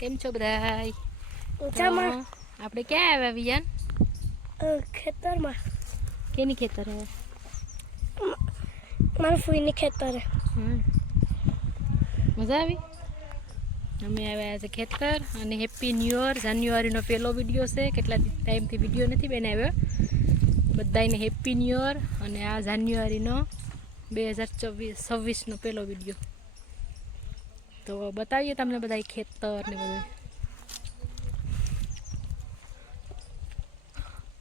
કેમ છો બધાય? ઊંચામાં આપણે ક્યાં આવ્યા વિયાન? ખેતરમાં. કેની ખેતર હે? મારા ફૂઈની ખેતર. મજા આવી? અમે આવ્યા છે ખેતર અને હેપી ન્યૂ યર. જાન્યુઆરીનો પહેલો વિડીયો છે. કેટલા ટાઈમથી વિડીયો નથી બનાવ્યો. બધાને હેપી ન્યૂ યર. અને આ જાન્યુઆરીનો 2026નો પહેલો વિડીયો. તો બતાવીએ તમને બધા ખેતર ને બધું.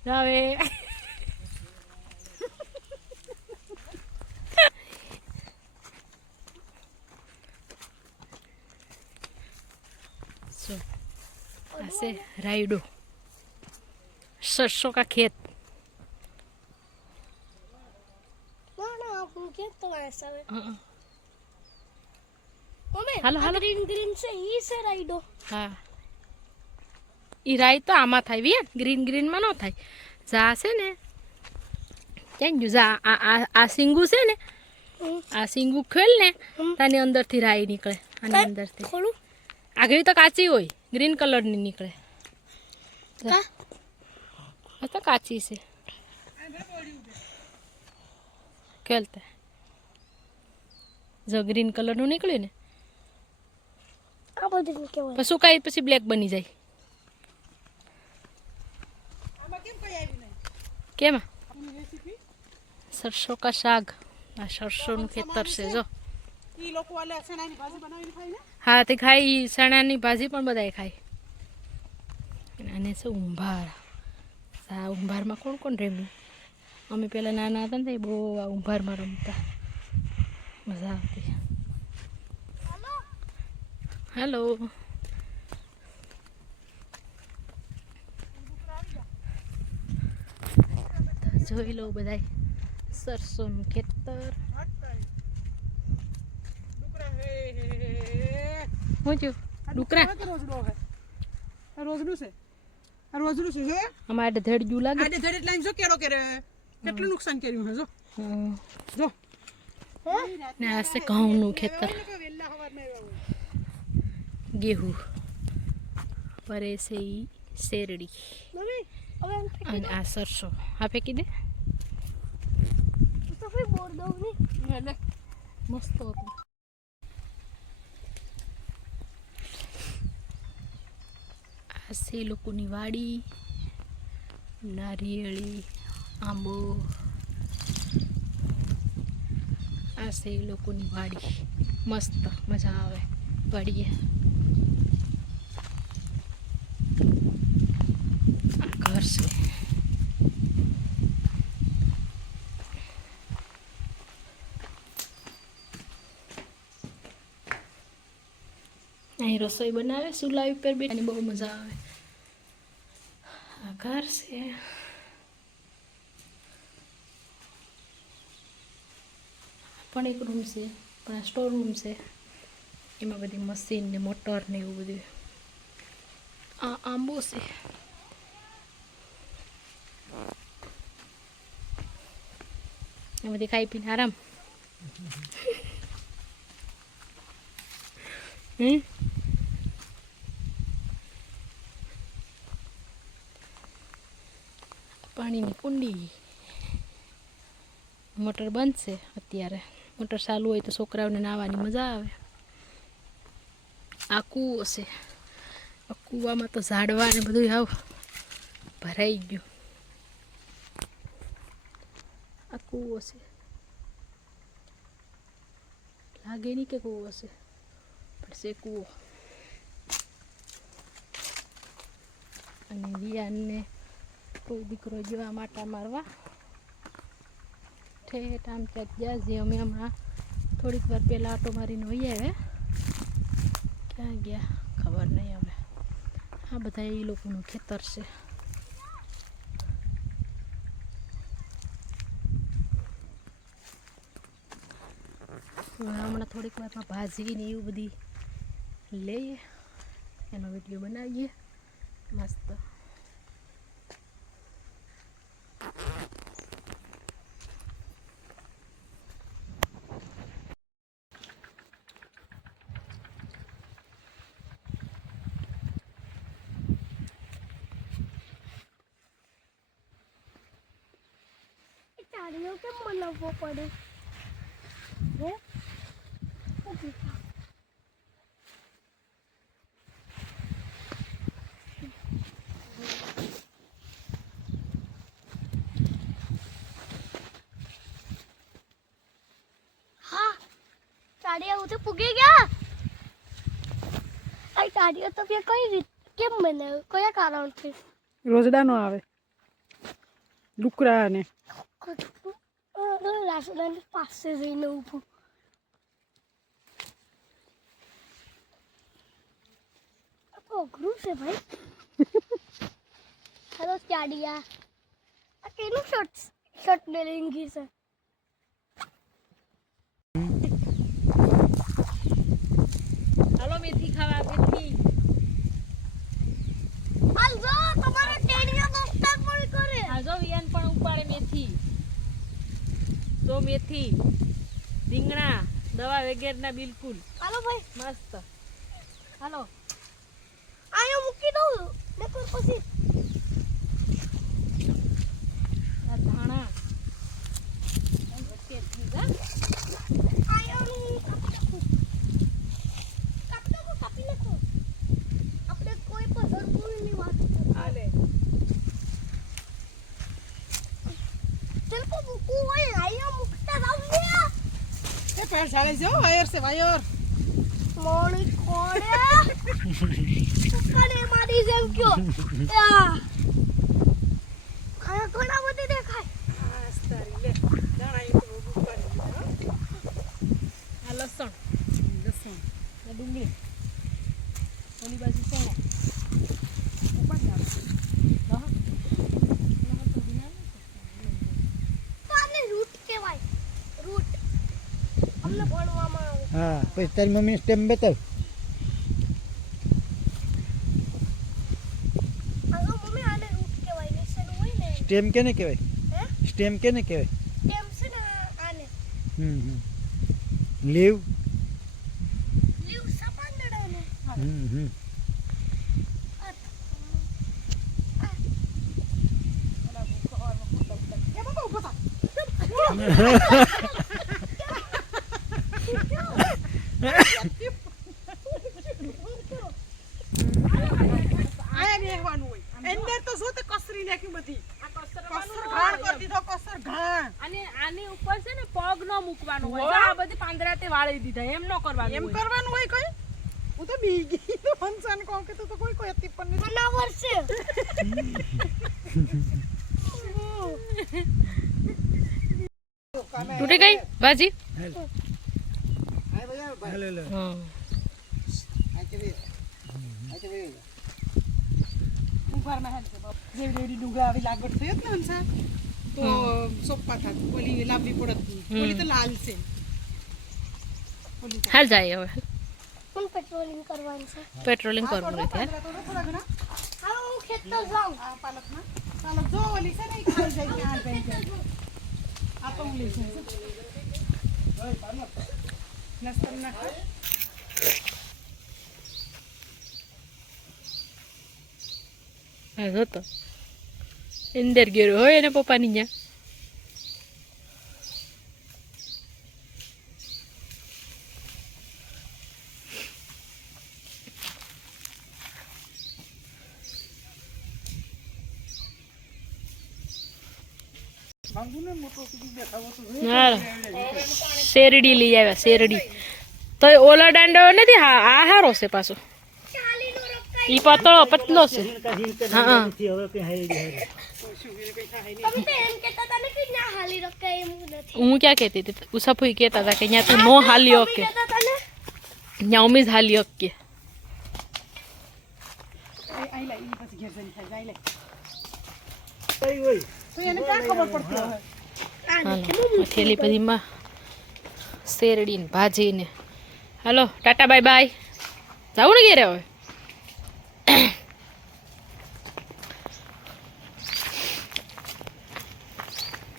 હવે ऐसे राइडो सरसों का खेत। हालो हालो ग्रीन ग्रीन से ई से राइडो. हाँ ई राई तो आमा थाय भी ग्रीन ग्रीन में न थाय जा से ने કેમ જો જા આ સિંગુ છે ને આ સિંગુ ખેલ ને તાની અંદરથી રાઈ નીકળે આની અંદરથી ખોલું આગળ તો કાચી હોય ગ્રીન કલરની નીકળે આ તો કાચી છે ખેલતા જો ગ્રીન કલરનું નીકળ્યું ને આ બધું કેવું પછી સુકાઈ પછી બ્લેક બની જાય કેમ सरसों का साग आ सरसों નું ખેતર છે જો ઈ લોકો વાલે સણાની ભાજી બનાવીને ખાય ને હા તે ખાય સણાની ભાજી પણ બધાય ખાય અને છે ઉંભાર આ ઉંભારમાં કોણ કોણ રમ્યું અમે પેલા નાના હતા ને બહુ આ ઉંભારમાં રમતા મજા આવતી હેલો જોઈ લો બધાય સરસોનું ખેતર ડુકરા હે હું જો ડુકરા રોજડો હે આ રોજડું છે આ રોજડું છે હે અમારે ધડજુ લાગે આડે ધડે લાઈન જો કેરો કરે કેટલું નુકસાન કર્યું હે જો જો ને આ છે ઘઉંનું ખેતર વેલા હવારમાં આવ્યા गेहूं पर ऐसे ही शेरड़ी મમ્મી હવે અને આ સરસો આ ફેંકી દે તો ફરી બોર દઉં ની લે મસ્ત હતું આ છે લોકોની વાડી નારિયેળી આંબો આ છે લોકોની વાડી મસ્ત મજા આવે વાડીએ આ ઘર છે અહીં રસોઈ બનાવે ચૂલા ઉપર બેઠાની બહુ મજા આવે આ ઘર છે પણ એક રૂમ છે પણ આ સ્ટોર રૂમ છે એમાં બધી મશીન ને મોટર ને એવું બધું આ આંબો છે એ બધી ખાઈ પીને આરામ પાણીની કુંડી મોટર બંધ છે અત્યારે મોટર ચાલુ હોય તો છોકરાઓને નાહવાની મજા આવે આ કૂવો છે આ કૂવામાં તો ઝાડવા ને બધું આવ ભરાઈ ગયું આ કૂવો છે લાગે નહીં કે કૂવો છે પણ છે કૂવો અને વિયાનને કોઈ દીકરો જેવા માટા મારવા ઠેઠ આમ ક્યાંક ગયા જે અમે હમણાં થોડીક વાર પહેલાં આટો મારીને વહી આવ્યા ક્યાં ગયા ખબર નહીં હવે આ બધા એ લોકોનું ખેતર છે હમણાં થોડીક વારમાં ભાજી ને એવું બધી લઈએ એનો વિડીયો બનાવીએ મસ્ત ચાડીઓ કેમ બનાવવો પડે હે હા ચાડીઓ તો પૂગી ગયા આ ચાડીઓ તો કઈ રીત કેમ બનાવ્યું કયા કારણથી રોજડાનો આવે ડુકરા ને રાસોડાની પાસે જઈને ઊભું આ તો અઘરું છે ભાઈ હેલો ચાડિયા આ કેનું શર્ટ ને લેંગી છે હાલો મેથી ખાવા મેથી હાલ જો તમારા ટેડિયા દોસ્તાર પણ કરે આજો વિયાન પણ ઉપાડે મેથી તો મેથી રીંગણા દવા વગેરેના બિલકુલ હાલો ભાઈ મસ્ત હાલો આયો મૂકી દઉં નકર પછી આ ધાણા વચ્ચે ભીગા આયો નું કાપી નાખો આપણે કોઈ પણ હરકુલની વાત હાલે ચલ કો મૂકું હોય આયો મૂકતા જાવ ને એ પેર ચાલે છે વાયર છે વાયર મોણી કોડે કને મારી જેમ કયો આ ખાયા ઘણા બધી દેખાય આસ્તારી લે દાણા ઈ તો ઉપાડી દીધા આ લસણ લસણ આ ડુંગળી ઓલી બાજુ સોણો તો આને રૂટ કહેવાય રૂટ અમને ભણવામાં આવે હા પછી તારી મમ્મીને સ્ટેમ બતાવ આનો મમ્મી આને રૂટ કહેવાય નિશાન હોય ને સ્ટેમ કેને કહેવાય હે સ્ટેમ કેને કહેવાય તેમ છે ને આને લીવ લીવ સપાંદડાને એ બાબા ઉભો થા આયા બેહવાનું હોય અંદર તો જો તે કસરી નાખી બધી આ કસર કસરવાનું ઘાણ કરી દીધો કસર ઘાણ અને આની ઉપર છે ને પગ નો મૂકવાનો હોય જો આ બધી પાંદરાતે વાળી દીધા એમ ન કરવાનું એમ હોય. કરવાનું હોય કઈ હું તો બી ગઈ તો હંસાન કહું કે તું તો કોઈ કોઈ હતી પણ નથી મનાવર છે તૂટી ગઈ ભાજી હાલે લે ઉભારમાં હેલ છે બાપ જેવી એવી ડુંગરા આવી લાગવડ થઈ જ ને હંસા તો સોપ્પા થાત ઓલી લાંબી પડત ઓલી તો લાલ છે ઓલી તો હાલ જાય હવે પણ પેટ્રોલિંગ કરવાનું છે પેટ્રોલિંગ કરવું થોડા નથી પાંદડા તો થોડા ઘણા હા હું ખેતર જાઉં આ પાલકમાં પાલક જો ઓલી છે ને ઈ ખાઈ જાય કે આ જાય જાય આ તો ઓલી છે લસણ નાખ હા જોતો અંદર ગયો હોય ને પપ્પાની ત્યાં શેરડી લઈ આવ્યા શેરડી તો ઓલો દાંડો નથી હા આ હારો છે પાછો ચાલીનો રકાઈ ઈ પાતળો પતલો છે હા તમે તો એમ કહેતા હતા ને કે ના હાલી રકાઈ એમ નથી હું ક્યાં કહેતી હતી ઉસાફુઈ કહેતા હતા કે અહીંયા તું નો હાલ્યો મમ્મી કે કહેતા હતા ને અહીંયા ઉમીજ હાલ્યો કે આઈ લે ઈ પછી ઘેર જઈને ખાઈ જાય લે તો એને ક્યાં ખબર પડતી હોય હાલો થેલી બધીમાં શેરડી ને ભાજી ને હાલો ટાટા બાય બાય જાવું ને ઘેરે હવે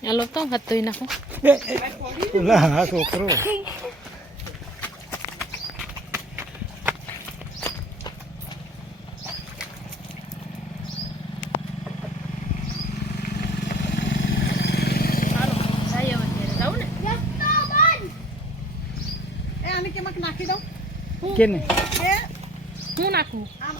હાલો તો હાથ ધોઈ નાખો ઓલા હા છોકરો આને કેમાં નાખી દઉં કેને એ હું નાખું આમ